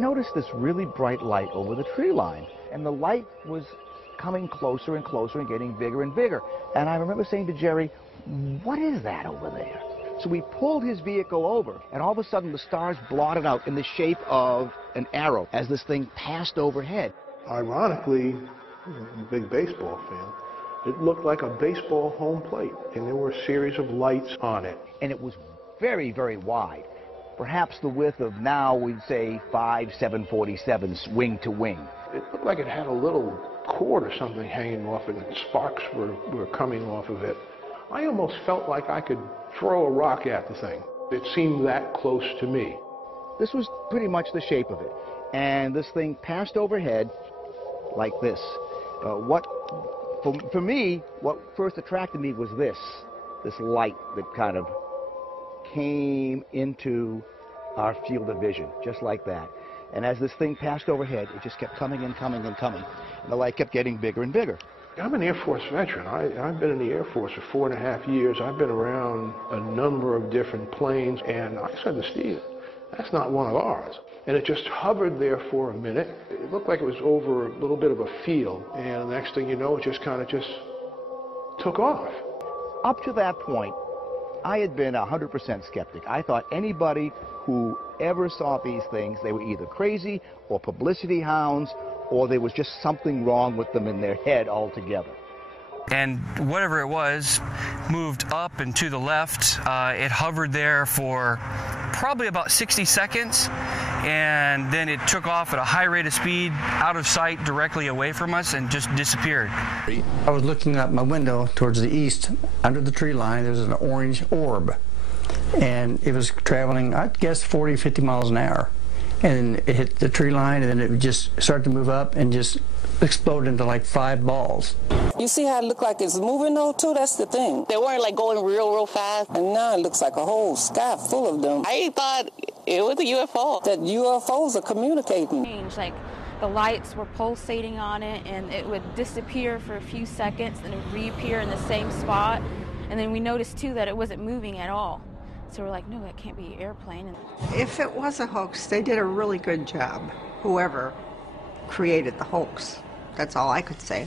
I noticed this really bright light over the tree line, and the light was coming closer and closer and getting bigger and bigger. And I remember saying to Jerry, "What is that over there?" So we pulled his vehicle over, and all of a sudden the stars blotted out in the shape of an arrow as this thing passed overhead. Ironically, I'm a big baseball fan, it looked like a baseball home plate, and there were a series of lights on it. And it was very, very wide. Perhaps the width of now, we'd say 5 747s wing to wing. It looked like it had a little cord or something hanging off it, and sparks were coming off of it. I almost felt like I could throw a rock at the thing. It seemed that close to me. This was pretty much the shape of it. And this thing passed overhead like this. For me, what first attracted me was this light that kind of came into our field of vision, just like that. And as this thing passed overhead, it just kept coming and coming and coming. And the light kept getting bigger and bigger. I'm an Air Force veteran. I've been in the Air Force for 4.5 years. I've been around a number of different planes, and I said to Steve, that's not one of ours. And it just hovered there for a minute. It looked like it was over a little bit of a field, and the next thing you know, it just kind of took off. Up to that point, I had been 100% skeptic. I thought anybody who ever saw these things, they were either crazy or publicity hounds, or there was just something wrong with them in their head altogether. And whatever it was moved up and to the left. It hovered there for probably about 60 seconds, and then it took off at a high rate of speed, out of sight, directly away from us, and just disappeared. I was looking out my window towards the east. Under the tree line, there was an orange orb, and it was traveling, I'd guess, 40, 50 miles an hour. And it hit the tree line, and then it would just start to move up and just explode into like 5 balls. You see how it looked like it's moving though too? That's the thing. They weren't like going real fast, and now it looks like a whole sky full of them. I thought it was a UFO. That UFOs are communicating. Like the lights were pulsating on it, and it would disappear for a few seconds and it would reappear in the same spot. And then we noticed too that it wasn't moving at all. So we're like, no, that can't be an airplane. If it was a hoax, they did a really good job, whoever created the hoax. That's all I could say.